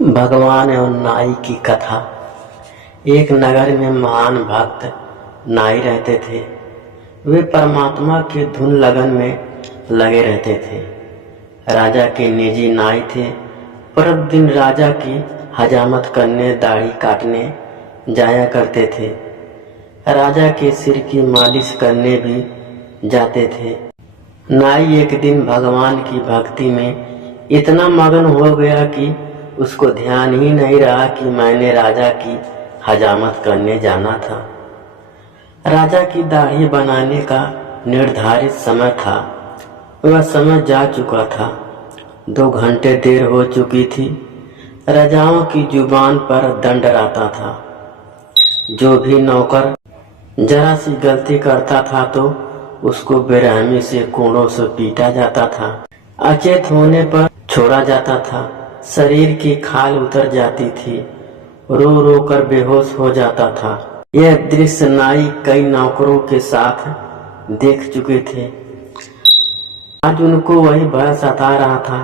भगवान और नाई की कथा। एक नगर में महान भक्त नाई रहते थे। वे परमात्मा के धुन लगन में लगे रहते थे। राजा के निजी नाई थे। प्रतिदिन राजा की हजामत करने, दाढ़ी काटने जाया करते थे। राजा के सिर की मालिश करने भी जाते थे। नाई एक दिन भगवान की भक्ति में इतना मगन हो गया कि उसको ध्यान ही नहीं रहा कि मैंने राजा की हजामत करने जाना था। राजा की दाढ़ी बनाने का निर्धारित समय था। वह समय जा चुका था। 2 घंटे देर हो चुकी थी। राजाओं की जुबान पर दंड आता था। जो भी नौकर जरा सी गलती करता था तो उसको बेरहमी से कोड़ों से पीटा जाता था। अचेत होने पर छोड़ा जाता था। शरीर की खाल उतर जाती थी। रो रो कर बेहोश हो जाता था। यह दृश्य नाई कई नौकरों के साथ देख चुके थे। आज उनको वही भय सता रहा था।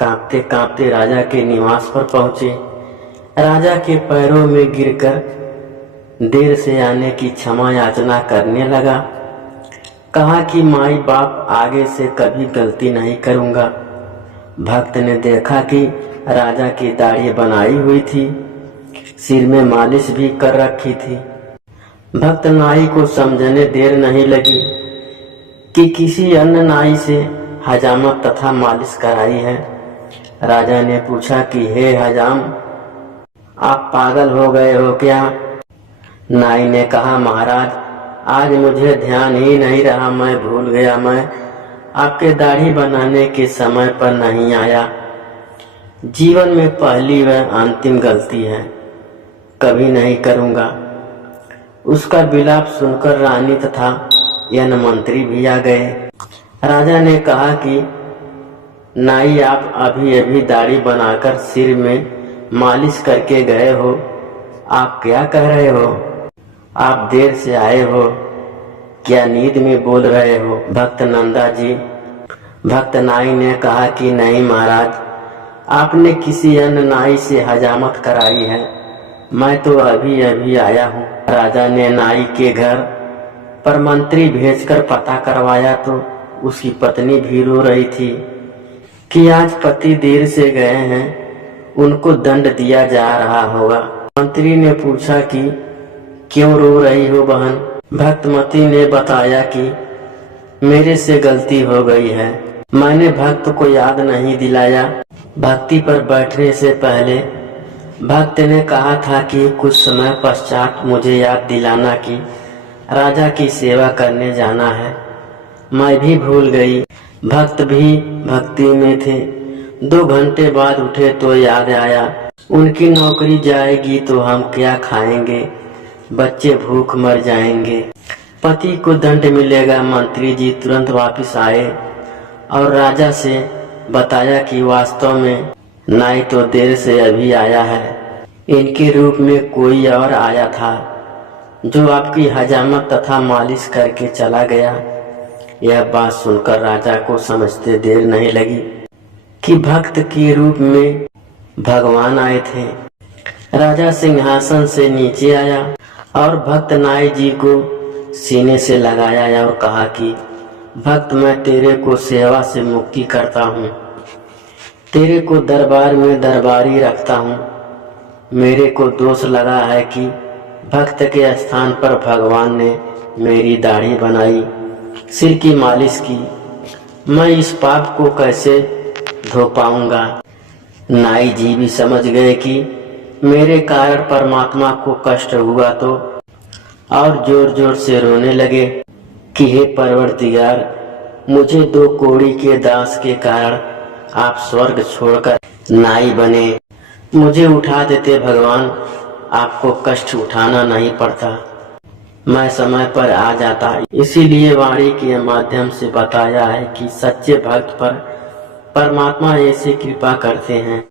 कांपते कांपते राजा के निवास पर पहुंचे। राजा के पैरों में गिरकर देर से आने की क्षमा याचना करने लगा। कहा कि माई बाप, आगे से कभी गलती नहीं करूंगा। भक्त ने देखा कि राजा की दाढ़ी बनाई हुई थी, सिर में मालिश भी कर रखी थी। भक्त नाई को समझने देर नहीं लगी कि किसी अन्य नाई से हजामत तथा मालिश कराई है। राजा ने पूछा कि हे हजाम, आप पागल हो गए हो क्या? नाई ने कहा, महाराज, आज मुझे ध्यान ही नहीं रहा, मैं भूल गया। मैं आपके दाढ़ी बनाने के समय पर नहीं आया। जीवन में पहली व अंतिम गलती है, कभी नहीं करूंगा। उसका विलाप सुनकर रानी तथा यन मंत्री भी आ गए। राजा ने कहा कि नाई, आप अभी अभी दाढ़ी बनाकर सिर में मालिश करके गए हो। आप क्या कह रहे हो? आप देर से आए हो, क्या नींद में बोल रहे हो? भक्त नंदा जी। भक्त नाई ने कहा कि नहीं महाराज, आपने किसी अन्य नाई से हजामत कराई है, मैं तो अभी अभी आया हूँ। राजा ने नाई के घर पर मंत्री भेजकर पता करवाया तो उसकी पत्नी भी रो रही थी कि आज पति देर से गए हैं, उनको दंड दिया जा रहा होगा। मंत्री ने पूछा कि क्यों रो रही हो बहन? भक्तमती ने बताया कि मेरे से गलती हो गई है, मैंने भक्त को याद नहीं दिलाया। भक्ति पर बैठने से पहले भक्त ने कहा था कि कुछ समय पश्चात मुझे याद दिलाना कि राजा की सेवा करने जाना है। मैं भी भूल गई। भक्त भी भक्ति में थे। 2 घंटे बाद उठे तो याद आया, उनकी नौकरी जाएगी तो हम क्या खाएंगे? बच्चे भूख मर जाएंगे। पति को दंड मिलेगा। मंत्री जी तुरंत वापस आए और राजा से बताया कि वास्तव में नाई तो देर से अभी आया है, इनके रूप में कोई और आया था जो आपकी हजामत तथा मालिश करके चला गया। यह बात सुनकर राजा को समझते देर नहीं लगी कि भक्त के रूप में भगवान आए थे। राजा सिंहासन से नीचे आया और भक्त नाई जी को सीने से लगाया और कहा कि भक्त, मैं तेरे को सेवा से मुक्ति करता हूँ, तेरे को दरबार में दरबारी रखता हूँ। मेरे को दोष लगा है कि भक्त के स्थान पर भगवान ने मेरी दाढ़ी बनाई, सिर की मालिश की। मैं इस पाप को कैसे धो पाऊंगा? नाई जी भी समझ गए कि मेरे कारण परमात्मा को कष्ट हुआ तो और जोर जोर से रोने लगे कि हे परवरदिगार, मुझे 2 कौड़ी के दास के कारण आप स्वर्ग छोड़कर नाई बने। मुझे उठा देते भगवान, आपको कष्ट उठाना नहीं पड़ता, मैं समय पर आ जाता। इसीलिए वाणी के माध्यम से बताया है कि सच्चे भक्त पर परमात्मा ऐसी कृपा करते हैं।